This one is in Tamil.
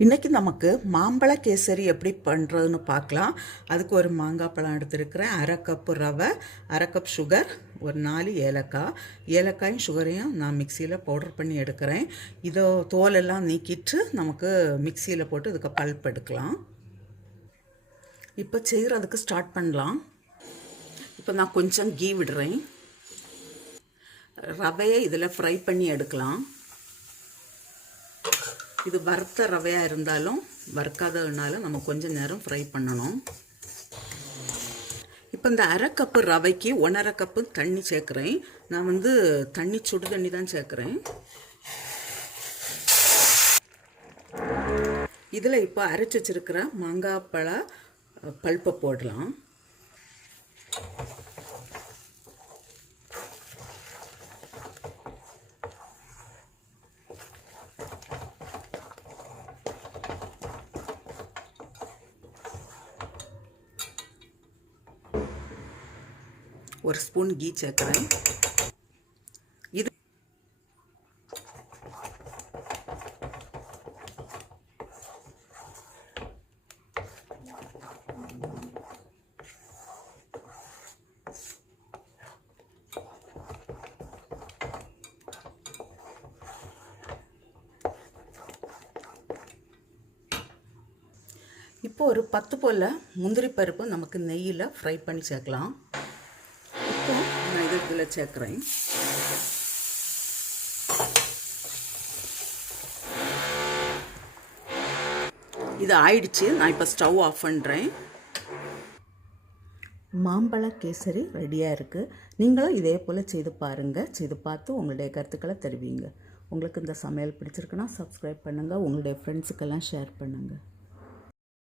இன்றைக்கி நமக்கு மாம்பழ கேசரி எப்படி பண்ணுறதுன்னு பார்க்கலாம். அதுக்கு ஒரு மாங்காய் பழம் எடுத்துருக்கிறேன், 1/2 கப்பு ரவை, 1/2 கப் சுகர், ஒரு 4 ஏலக்காய். ஏலக்காயும் சுகரையும் நான் மிக்சியில் பவுடர் பண்ணி எடுக்கிறேன். இதோ தோலெல்லாம் நீக்கிட்டு நமக்கு மிக்சியில் போட்டு இதுக்கு பல்ப் எடுக்கலாம். இப்போ செய்கிறதுக்கு ஸ்டார்ட் பண்ணலாம். இப்போ நான் கொஞ்சம் கீ விடுறேன். ரவையை இதில் ஃப்ரை பண்ணி எடுக்கலாம். இது வறுத்த ரவையாக இருந்தாலும் வறுக்காததுனால நம்ம கொஞ்சம் நேரம் ஃப்ரை பண்ணணும். இப்போ இந்த 1/2 கப்பு ரவைக்கு 1/2 கப்பு தண்ணி சேர்க்குறேன். நான் தண்ணி சுடு தண்ணி தான் சேர்க்குறேன். இதில் இப்போ அரைச்சி வச்சுருக்கிற மாங்காய் பழ பல்ப்பை போடலாம். ஒரு ஸ்பூன் கீ சேர்க்குறேன். இது இப்போ ஒரு 10 போல் முந்திரி பருப்பு நமக்கு நெய்யில் ஃப்ரை பண்ணி சேர்க்கலாம். இப்போ நான் இதில் சேர்க்குறேன். இது ஆயிடுச்சு. நான் இப்போ ஸ்டவ் ஆஃப் பண்ணுறேன். மாம்பழ கேசரி ரெடியாக இருக்குது. நீங்களும் இதே போல் செய்து பாருங்கள். செய்து பார்த்து உங்களுடைய கருத்துக்களை தெரிவிங்க. உங்களுக்கு இந்த சமையல் பிடிச்சிருக்குன்னா சப்ஸ்கிரைப் பண்ணுங்கள். உங்களுடைய ஃப்ரெண்ட்ஸுக்கெல்லாம் ஷேர் பண்ணுங்கள்.